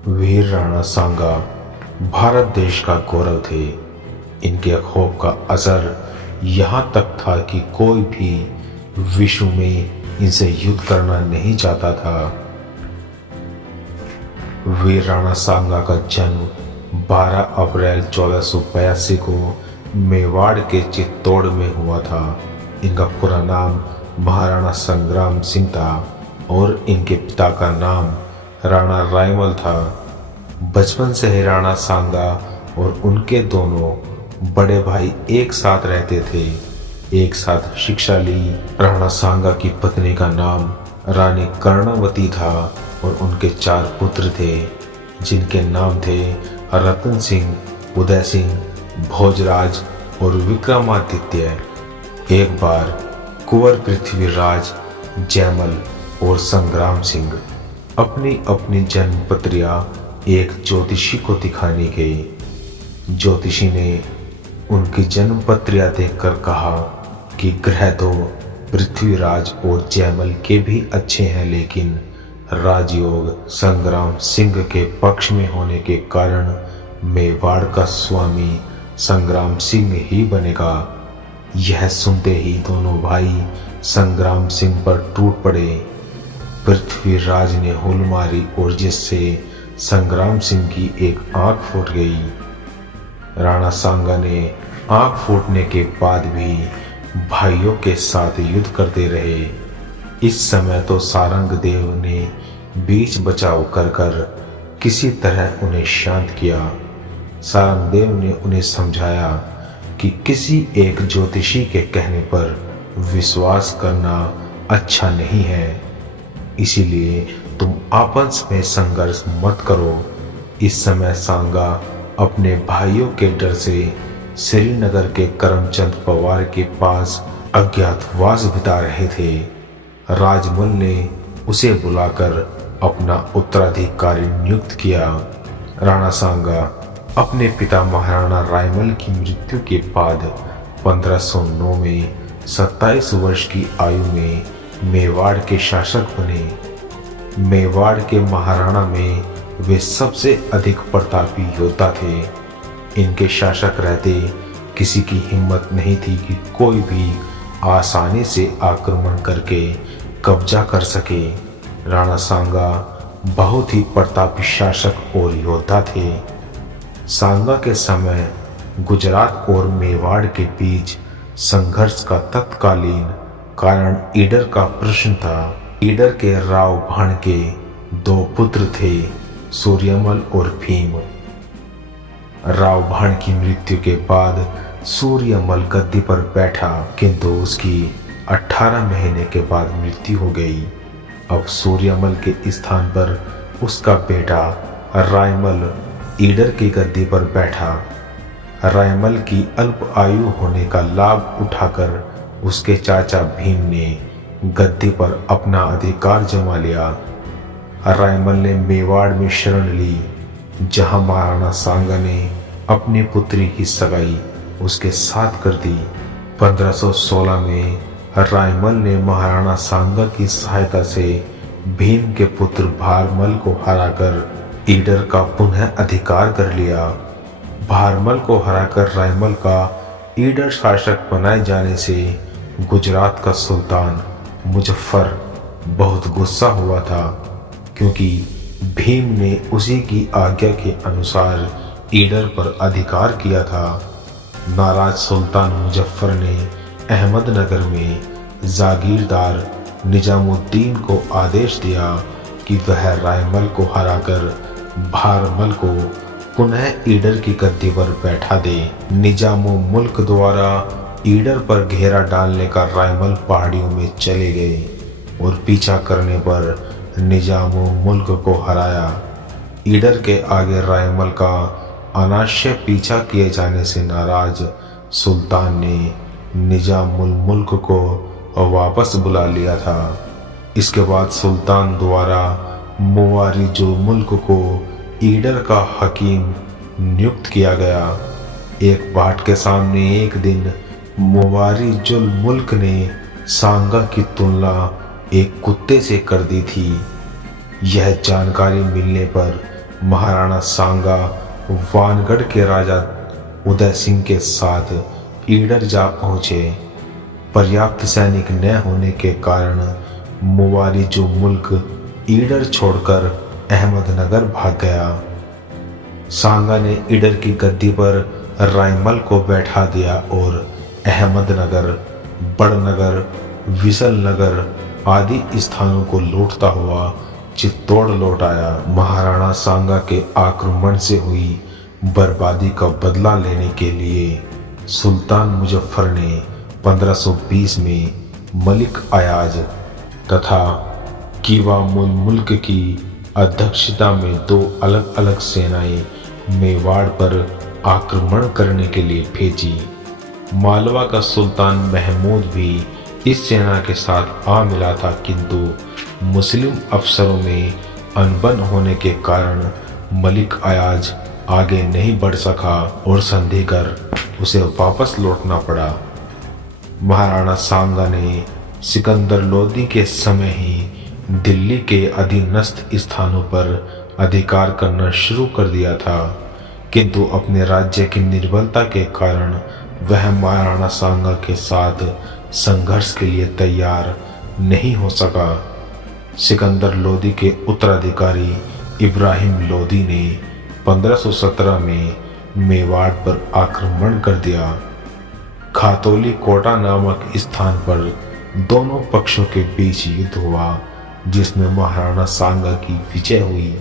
वीर राणा सांगा भारत देश का गौरव थे। इनके खौफ का असर यहाँ तक था कि कोई भी विश्व में इनसे युद्ध करना नहीं चाहता था। वीर राणा सांगा का जन्म 12 अप्रैल 1482 को मेवाड़ के चित्तौड़ में हुआ था। इनका पूरा नाम महाराणा संग्राम सिंह था और इनके पिता का नाम राणा रायमल था। बचपन से ही राणा सांगा और उनके दोनों बड़े भाई एक साथ रहते थे, एक साथ शिक्षा ली। राणा सांगा की पत्नी का नाम रानी कर्णवती था और उनके 4 पुत्र थे, जिनके नाम थे रतन सिंह, उदय सिंह, भोजराज और विक्रमादित्य। एक बार कुंवर पृथ्वीराज, जयमल और संग्राम सिंह अपनी अपनी जन्मपत्रियां एक ज्योतिषी को दिखाने गए। ज्योतिषी ने उनकी जन्मपत्रियां देखकर कहा कि ग्रह तो पृथ्वीराज और जयमल के भी अच्छे हैं, लेकिन राजयोग संग्राम सिंह के पक्ष में होने के कारण मेवाड़ का स्वामी संग्राम सिंह ही बनेगा। यह सुनते ही दोनों भाई संग्राम सिंह पर टूट पड़े। पृथ्वीराज ने हुल मारी और जिससे संग्राम सिंह की एक आंख फूट गई। राणा सांगा ने आंख फूटने के बाद भी भाइयों के साथ युद्ध करते रहे। इस समय तो सारंग देव ने बीच बचाव कर किसी तरह उन्हें शांत किया। सारंग देव ने उन्हें समझाया कि किसी एक ज्योतिषी के कहने पर विश्वास करना अच्छा नहीं है, इसीलिए तुम आपस में संघर्ष मत करो। इस समय सांगा अपने भाइयों के डर से श्रीनगर के करमचंद पवार के पास अज्ञातवास बिता रहे थे। राजमल ने उसे बुलाकर अपना उत्तराधिकारी नियुक्त किया। राणा सांगा अपने पिता महाराणा रायमल की मृत्यु के बाद 1509 में 27 वर्ष की आयु में मेवाड़ के शासक बने। मेवाड़ के महाराणा में वे सबसे अधिक प्रतापी योद्धा थे। इनके शासक रहते किसी की हिम्मत नहीं थी कि कोई भी आसानी से आक्रमण करके कब्जा कर सके। राणा सांगा बहुत ही प्रतापी शासक और योद्धा थे। सांगा के समय गुजरात और मेवाड़ के बीच संघर्ष का तत्कालीन कारण ईडर का प्रश्न था। ईडर के राव भाण के 2 पुत्र थे, सूर्यमल और भीम। राव भाण की मृत्यु के बाद सूर्यमल गद्दी पर बैठा, किंतु उसकी 18 महीने के बाद मृत्यु हो गई। अब सूर्यमल के स्थान पर उसका बेटा रायमल ईडर की गद्दी पर बैठा। रायमल की अल्प आयु होने का लाभ उठाकर उसके चाचा भीम ने गद्दी पर अपना अधिकार जमा लिया। रायमल ने मेवाड़ में शरण ली, जहां महाराणा सांगा ने अपनी पुत्री की सगाई उसके साथ कर दी। 1516 में रायमल ने महाराणा सांगा की सहायता से भीम के पुत्र भारमल को हराकर ईडर का पुनः अधिकार कर लिया। भारमल को हराकर रायमल का ईडर शासक बनाए जाने से गुजरात का सुल्तान मुजफ्फर बहुत गुस्सा हुआ था, क्योंकि भीम ने उसी की आज्ञा के अनुसार ईडर पर अधिकार किया था। नाराज सुल्तान मुजफ्फर ने अहमदनगर में जागीरदार निजामुद्दीन को आदेश दिया कि वह रायमल को हराकर भारमल को पुनः ईडर की गद्दी पर बैठा दे। निजामो मुल्क द्वारा ईडर पर घेरा डालने का रायमल पहाड़ियों में चले गए और पीछा करने पर निजामो मुल्क को हराया। ईडर के आगे रायमल का अनाश्य पीछा किए जाने से नाराज सुल्तान ने निजामुल मुल्क को वापस बुला लिया था। इसके बाद सुल्तान द्वारा मुवारी जो मुल्क को ईडर का हकीम नियुक्त किया गया। एक बाट के सामने एक दिन मुवारी जुल मुल्क ने सांगा की तुलना एक कुत्ते से कर दी थी। यह जानकारी मिलने पर महाराणा सांगा वानगढ़ के राजा उदय सिंह के साथ ईडर जा पहुंचे। पर्याप्त सैनिक न होने के कारण मुवाली जो मुल्क ईडर छोड़कर अहमदनगर भाग गया। सांगा ने ईडर की गद्दी पर रायमल को बैठा दिया और अहमदनगर, बड़नगर, विसलनगर आदि स्थानों को लूटता हुआ चित्तौड़ लौट आया। महाराणा सांगा के आक्रमण से हुई बर्बादी का बदला लेने के लिए सुल्तान मुजफ्फर ने 1520 में मलिक अयाज तथा कीवामुल मुल्क की अध्यक्षता में 2 अलग अलग सेनाएं मेवाड़ पर आक्रमण करने के लिए भेजी। मालवा का सुल्तान महमूद भी इस सेना के साथ आ मिला था, किंतु मुस्लिम अफसरों में अनबन होने के कारण मलिक अयाज आगे नहीं बढ़ सका और संधि कर उसे वापस लौटना पड़ा। महाराणा सांगा ने सिकंदर लोदी के समय ही दिल्ली के अधीनस्थ स्थानों पर अधिकार करना शुरू कर दिया था, किंतु अपने राज्य की निर्बलता के कारण वह महाराणा सांगा के साथ संघर्ष के लिए तैयार नहीं हो सका। सिकंदर लोदी के उत्तराधिकारी इब्राहिम लोदी ने 1517 में मेवाड़ पर आक्रमण कर दिया। खातौली कोटा नामक स्थान पर दोनों पक्षों के बीच युद्ध हुआ, जिसमें महाराणा सांगा की विजय हुई।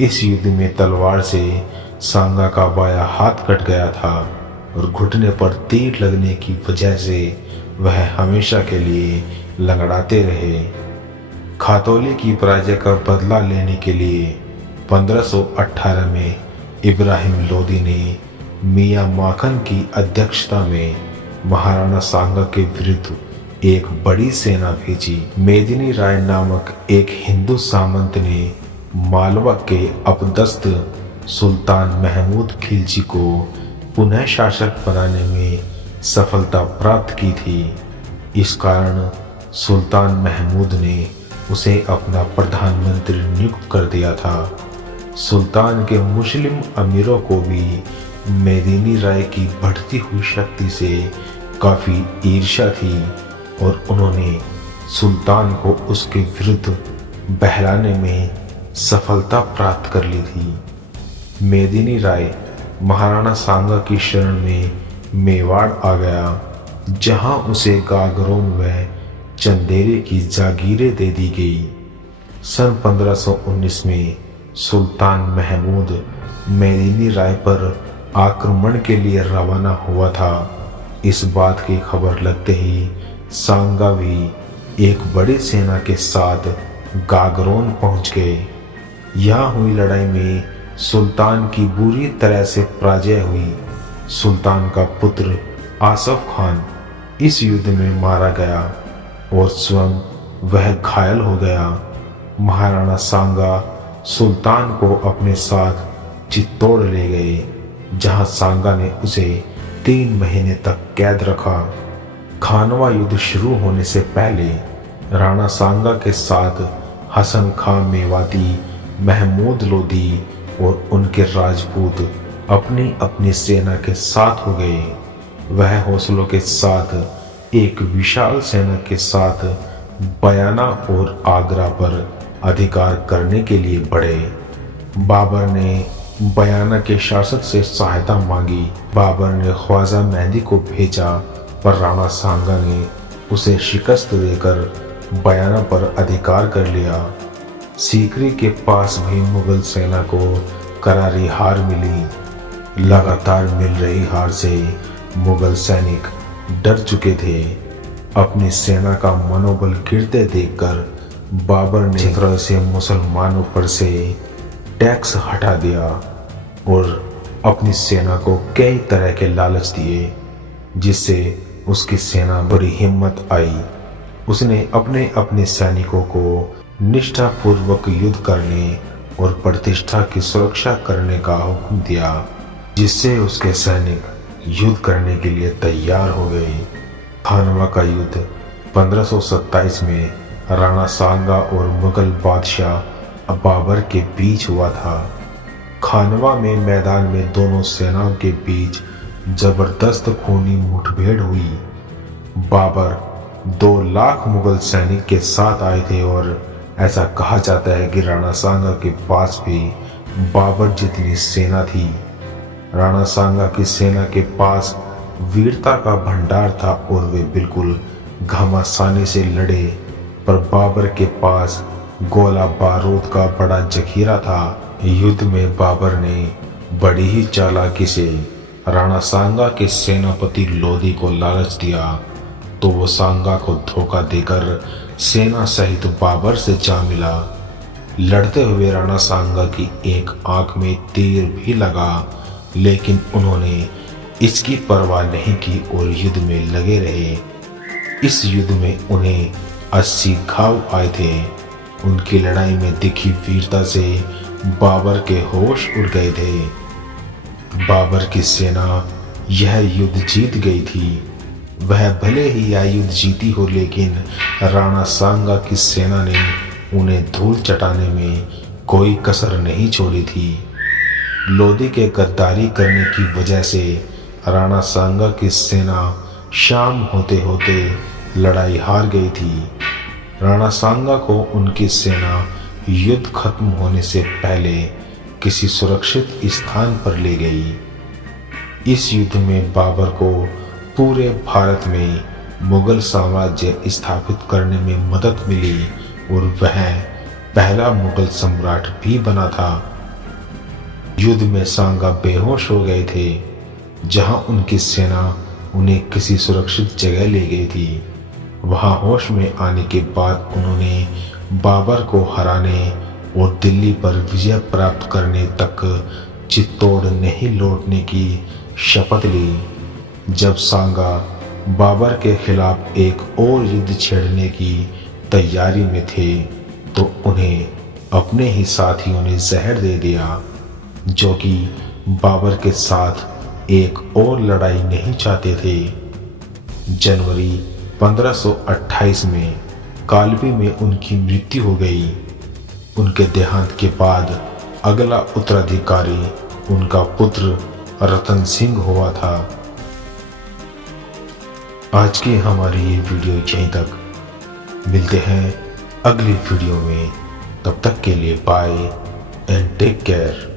इस युद्ध में तलवार से सांगा का बायां हाथ कट गया था और घुटने पर तीर लगने की वजह से वह हमेशा के लिए लंगड़ाते रहे। खातौली की पराजय का बदला लेने के लिए 1518 में इब्राहिम लोदी ने मियां माखन की अध्यक्षता में महाराणा सांगा के विरुद्ध एक बड़ी सेना भेजी। मेदिनी राय नामक एक हिंदू सामंत ने मालवा के अपदस्थ सुल्तान महमूद खिलजी को पुनः शासक बनाने में सफलता प्राप्त की थी। इस कारण सुल्तान महमूद ने उसे अपना प्रधानमंत्री नियुक्त कर दिया था। सुल्तान के मुस्लिम अमीरों को भी मेदिनी राय की बढ़ती हुई शक्ति से काफ़ी ईर्ष्या थी और उन्होंने सुल्तान को उसके विरुद्ध बहलाने में सफलता प्राप्त कर ली थी। मेदिनी राय महाराणा सांगा की शरण में मेवाड़ आ गया, जहां उसे गागरोन व चंदेरे की जागीरें दे दी गई। सन 1519 में सुल्तान महमूद मेदिनी राय पर आक्रमण के लिए रवाना हुआ था। इस बात की खबर लगते ही सांगा भी एक बड़ी सेना के साथ गागरोन पहुंच गए। यहाँ हुई लड़ाई में सुल्तान की बुरी तरह से पराजय हुई। सुल्तान का पुत्र आसफ खान इस युद्ध में मारा गया और स्वयं वह घायल हो गया। महाराणा सांगा सुल्तान को अपने साथ चित्तौड़ ले गए, जहां सांगा ने उसे 3 महीने तक कैद रखा। खानवा युद्ध शुरू होने से पहले राणा सांगा के साथ हसन खां मेवाती, महमूद लोदी और उनके राजपूत अपनी अपनी सेना के साथ हो गए। वह हौसलों के साथ एक विशाल सेना के साथ बयाना और आगरा पर अधिकार करने के लिए बढ़े। बाबर ने बयाना के शासक से सहायता मांगी। बाबर ने ख्वाजा मेहंदी को भेजा, पर राणा सांगा ने उसे शिकस्त देकर बयाना पर अधिकार कर लिया। सीकरी के पास भी मुगल सेना को करारी हार मिली। लगातार मिल रही हार से मुगल सैनिक डर चुके थे। अपनी सेना का मनोबल गिरते देखकर बाबर ने तरह से मुसलमानों पर से टैक्स हटा दिया और अपनी सेना को कई तरह के लालच दिए, जिससे उसकी सेना बड़ी हिम्मत आई। उसने अपने अपने सैनिकों को निष्ठापूर्वक युद्ध करने और प्रतिष्ठा की सुरक्षा करने का हुक्म दिया, जिससे उसके सैनिक युद्ध करने के लिए तैयार हो गए। खानवा का युद्ध 1527 में राणा सांगा और मुगल बादशाह बाबर के बीच हुआ था। खानवा में मैदान में दोनों सेनाओं के बीच जबरदस्त खूनी मुठभेड़ हुई। बाबर 2 लाख मुगल सैनिक के साथ आए थे और ऐसा कहा जाता है कि राणा सांगा के पास भी बाबर जितनी सेना थी। राणा सांगा की सेना के पास वीरता का भंडार था और वे बिल्कुल घमासानी से लड़े, पर बाबर के पास गोला बारूद का बड़ा जखीरा था। युद्ध में बाबर ने बड़ी ही चालाकी से राणा सांगा के सेनापति लोधी को लालच दिया, तो वो सांगा को धोखा देकर सेना सहित बाबर से जा मिला। लड़ते हुए राणा सांगा की एक आंख में तीर भी लगा, लेकिन उन्होंने इसकी परवाह नहीं की और युद्ध में लगे रहे। इस युद्ध में उन्हें 80 घाव आए थे। उनकी लड़ाई में दिखी वीरता से बाबर के होश उड़ गए थे। बाबर की सेना यह युद्ध जीत गई थी। वह भले ही यह युद्ध जीती हो, लेकिन राणा सांगा की सेना ने उन्हें धूल चटाने में कोई कसर नहीं छोड़ी थी। लोधी के गद्दारी करने की वजह से राणा सांगा की सेना शाम होते होते लड़ाई हार गई थी। राणा सांगा को उनकी सेना युद्ध खत्म होने से पहले किसी सुरक्षित स्थान पर ले गई। इस युद्ध में बाबर को पूरे भारत में मुगल साम्राज्य स्थापित करने में मदद मिली और वह पहला मुगल सम्राट भी बना था। युद्ध में सांगा बेहोश हो गए थे, जहां उनकी सेना उन्हें किसी सुरक्षित जगह ले गई थी। वहां होश में आने के बाद उन्होंने बाबर को हराने और दिल्ली पर विजय प्राप्त करने तक चित्तौड़ नहीं लौटने की शपथ ली। जब सांगा बाबर के खिलाफ एक और युद्ध छेड़ने की तैयारी में थे, तो उन्हें अपने ही साथियों ने जहर दे दिया, जो कि बाबर के साथ एक और लड़ाई नहीं चाहते थे। जनवरी 1528 में कालबी में उनकी मृत्यु हो गई। उनके देहांत के बाद अगला उत्तराधिकारी उनका पुत्र रतन सिंह हुआ था। आज की हमारी ये वीडियो यहीं तक। मिलते हैं अगली वीडियो में। तब तक के लिए बाय एंड टेक केयर।